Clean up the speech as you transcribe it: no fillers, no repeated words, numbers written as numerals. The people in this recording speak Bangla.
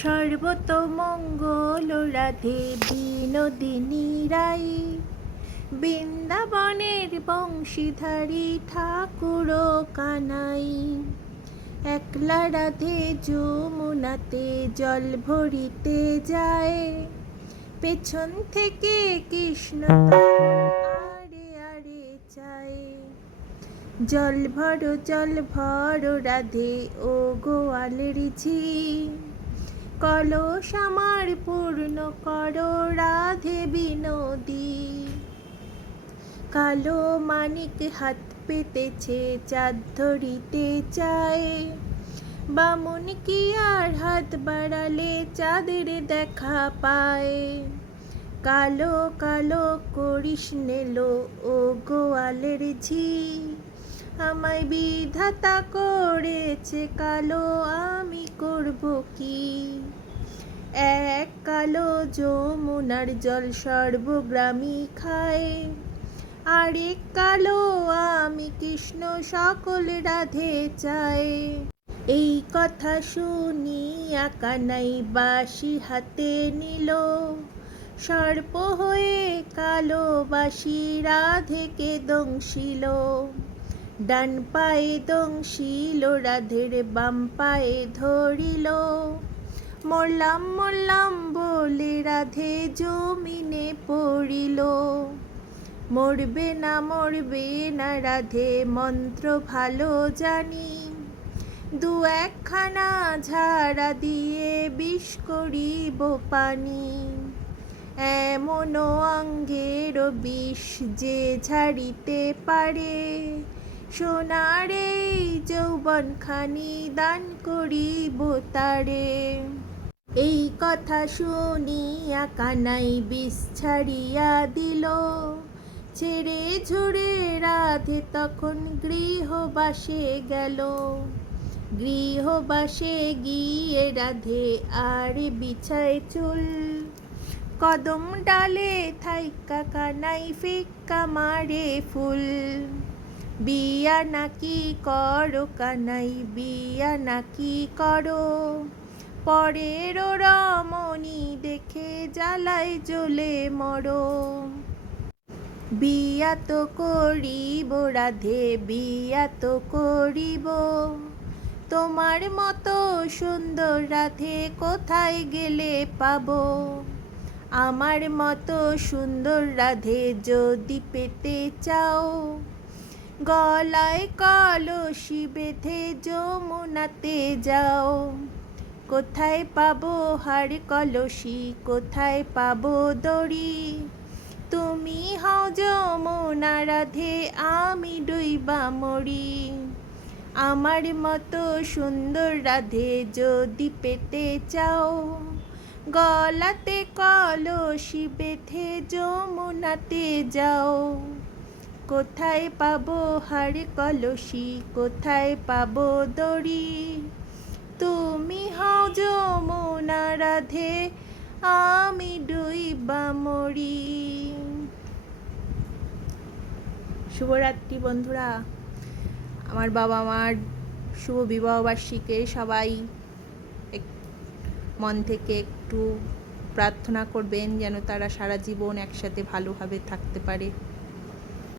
সর্বতমঙ্গল রাধে বিনোদিনী রাই, বৃন্দাবনের বংশীধারী ঠাকুর কানাই। একলা রাধে যমুনাতে জল ভরিতে যায়, পেছন থেকে কৃষ্ণ তখন আড়ে আড়ে চায়। জল ভরো রাধে ও গোয়ালের ঝি, কলস আমার পূর্ণ করো রাধে বিনোদী। কালো মানিক হাত পেতেছে চাঁদ ধরিতে চায়, বামুন কি আর হাত বাড়ালে চাঁদের দেখা পায়। কালো কালো করিস নেলো ও গোয়ালের ঝি, আমায় বিধাতা করেছে কালো, আমি করব কি। এক কালো যমুনার জল সর্বগ্রামী খায়, আরেক কালো আমি কৃষ্ণ সকল রাধে চাই। এই কথা শুনিয়া কানাই বাঁশি হাতে নিল, সর্প হয়ে কালো বাঁশি রাধেকে দংশিল। ডান পায়ে দংশিল রাধের, বাম পায়ে ধরিল। মরলাম মরলাম বলে রাধে জমিনে পড়িল। মরবে না রাধে মন্ত্র ভালো জানি, দু একখানা ঝাড়া দিয়ে বিষ করিব পানি। এমন অঙ্গের বিষ যে ঝাড়িতে পারে, সোনার এই যৌবনখানি দান করিব তারে। এই কথা শুনিয়া কানাই বিষ ছাড়িয়া দিল, ছেড়ে ঝুড়ে রাধে তখন গৃহবাসে গেল। গৃহবাসে গিয়ে রাধে আর বিছায় চুল, কদম ডালে থাইকা কানাই ফিক্কা মারে ফুল। বিয়া নাকি করো কানাই, বিয়া নাকি করো, পরের রমণী দেখে জ্বালায় জ্বলে মরো। বিয়া তো করিব রাধে, বিয়া তো করিব, তোমার মতো সুন্দর রাধে কোথায় গেলে পাবো। আমার মতো সুন্দর রাধে যদি পেতে চাও, গলায় কলসি বেঁধে যমুনাতে যাও। কোথায় পাবো হার কলসি, কোথায় পাবো দড়ি, তুমি হও যমুনা রাধে আমি ডুইবা মরি। আমার মতো সুন্দর রাধে যদি পেতে চাও, গলাতে কলসি বেঁধে যমুনাতে যাও। কোথায় পাবো হার কলসি, কোথায় পাবো দড়ি, তুমি হও যমুনা রাধে আমি ডুইবা মরি। শুভরাত্রি বন্ধুরা। আমার বাবা মার শুভ বিবাহবার্ষিকী সবাই মন থেকে একটু প্রার্থনা করবেন যেন তারা সারা জীবন একসাথে ভালোভাবে থাকতে পারে।